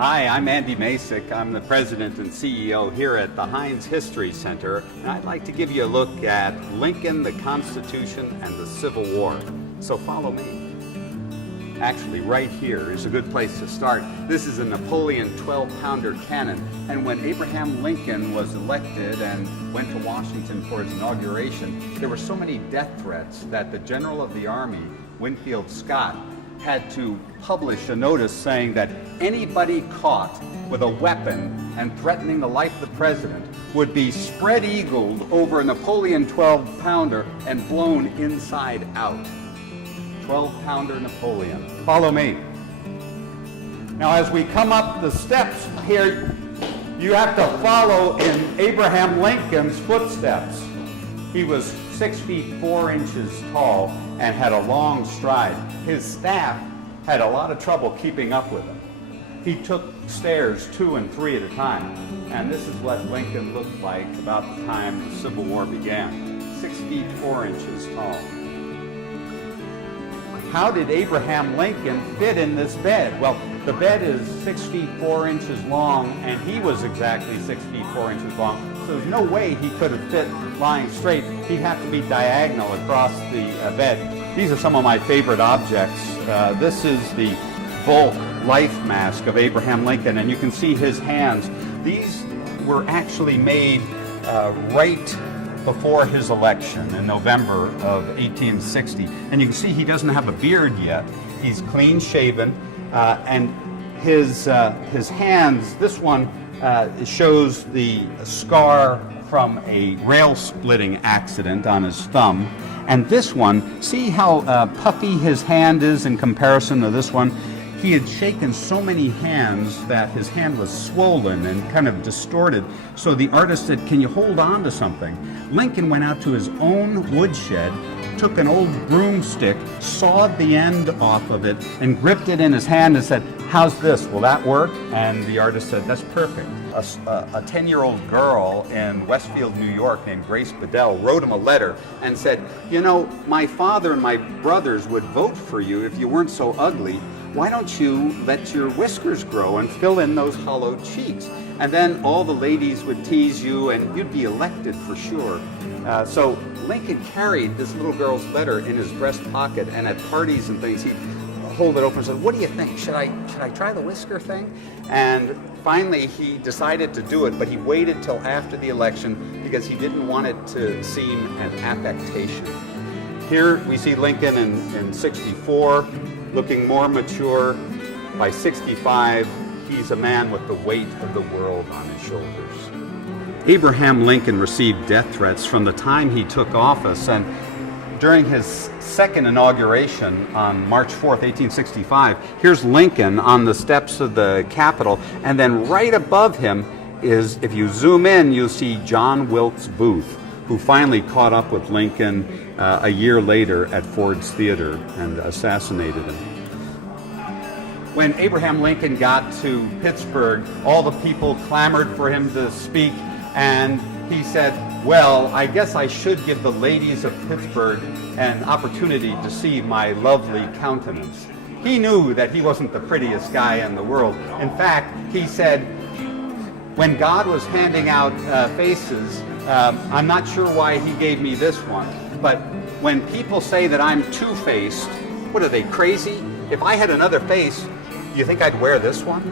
Hi, I'm Andy Masich. I'm the president and CEO here at the Heinz History Center, and I'd like to give you a look at Lincoln, the Constitution, and the Civil War. So follow me. Actually, right here is a good place to start. This is a Napoleon 12-pounder cannon, and when Abraham Lincoln was elected and went to Washington for his inauguration, there were so many death threats that the General of the Army, Winfield Scott, had to publish a notice saying that anybody caught with a weapon and threatening the life of the president would be spread-eagled over a Napoleon 12-pounder and blown inside out. 12-pounder Napoleon. Follow me. Now, as we come up the steps here, you have to follow in Abraham Lincoln's footsteps. He was 6 feet 4 inches tall and had a long stride. His staff had a lot of trouble keeping up with him. He took stairs 2 and 3 at a time, and this is what Lincoln looked like about the time the Civil War began. 6 feet 4 inches tall. How did Abraham Lincoln fit in this bed? Well, the bed is 6 feet 4 inches long, and he was exactly 6 feet 4 inches long. So there's no way he could have fit lying straight. He'd have to be diagonal across the bed. These are some of my favorite objects. This is the Volk life mask of Abraham Lincoln, and you can see his hands. These were actually made right before his election in November of 1860. And you can see he doesn't have a beard yet. He's clean shaven, and his hands, this one shows the scar from a rail splitting accident on his thumb. And this one, see how puffy his hand is in comparison to this one? He had shaken so many hands that his hand was swollen and kind of distorted. So the artist said, "Can you hold on to something?" Lincoln went out to his own woodshed, took an old broomstick, sawed the end off of it, and gripped it in his hand and said, "How's this? Will that work?" And the artist said, "That's perfect." A 10-year-old girl in Westfield, New York, named Grace Bedell, wrote him a letter and said, "You know, my father and my brothers would vote for you if you weren't so ugly. Why don't you let your whiskers grow and fill in those hollow cheeks? And then all the ladies would tease you and you'd be elected for sure." So Lincoln carried this little girl's letter in his breast pocket, and at parties and things, he'd hold it open and said, "What do you think? Should I try the whisker thing?" And finally he decided to do it, but he waited till after the election because he didn't want it to seem an affectation. Here we see Lincoln in 64, looking more mature. By 65, he's a man with the weight of the world on his shoulders. Abraham Lincoln received death threats from the time he took office, and during his second inauguration on March 4th, 1865, here's Lincoln on the steps of the Capitol, and then right above him is, if you zoom in, you'll see John Wilkes Booth, who finally caught up with Lincoln a year later at Ford's Theater and assassinated him. When Abraham Lincoln got to Pittsburgh, all the people clamored for him to speak, and he said, "Well, I guess I should give the ladies of Pittsburgh an opportunity to see my lovely countenance." He knew that he wasn't the prettiest guy in the world. In fact, he said, when God was handing out faces, I'm not sure why he gave me this one, but when people say that I'm two-faced, what are they, crazy? If I had another face, do you think I'd wear this one?